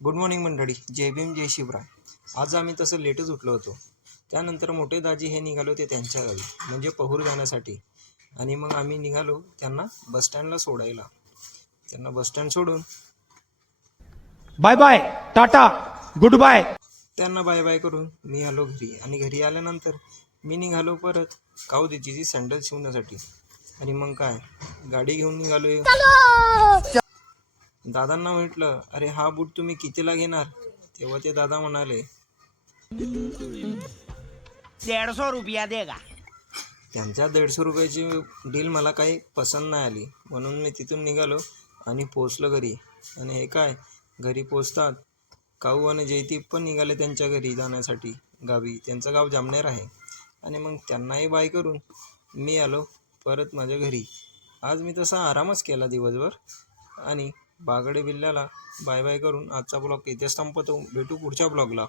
Good morning मंडळी. जय भीम जय शिवराय. आज आम्ही तसं लेटच उठलो होतो. त्यानंतर मोठे दाजी हे निघाले होते त्यांच्या गावी म्हणजे पहूर जाण्यासाठी. आणि मग आम्ही निघालो त्यांना बसस्टँडला सोडायला. त्यांना बसस्टँड सोडून bye bye tata goodbye. त्यांना बाय बाय करून मी आलो घरी. आणि घरी आल्यानंतर मी निघालो परत काऊ दीदीची सँडल शिवण्यासाठी. आणि मग काय गाडी घेऊन निघालो. दादांना म्हटलं, अरे हा बूट तुम्ही कितीला घेणार? तेव्हा ते दादा म्हणाले 150 रुपया देगा. त्यांच्या 150 रुपयाची डील मला काही पसंत नाही आली. म्हणून मी तिथून निघालो आणि पोचलो घरी. आणि हे काय, घरी पोचतात काऊ आणि जयदीप पण निघाले त्यांच्या घरी जाण्यासाठी गावी. त्यांचं गाव जामनेर आहे. आणि मग त्यांनाही बाय करून मी आलो परत माझ्या घरी. आज मी तसा आरामच केला दिवसभर. आणि बागडे बिल्ल्याला बाय बाय करून आजचा ब्लॉग इथेच संपवतो. भेटू पुढच्या ब्लॉगला.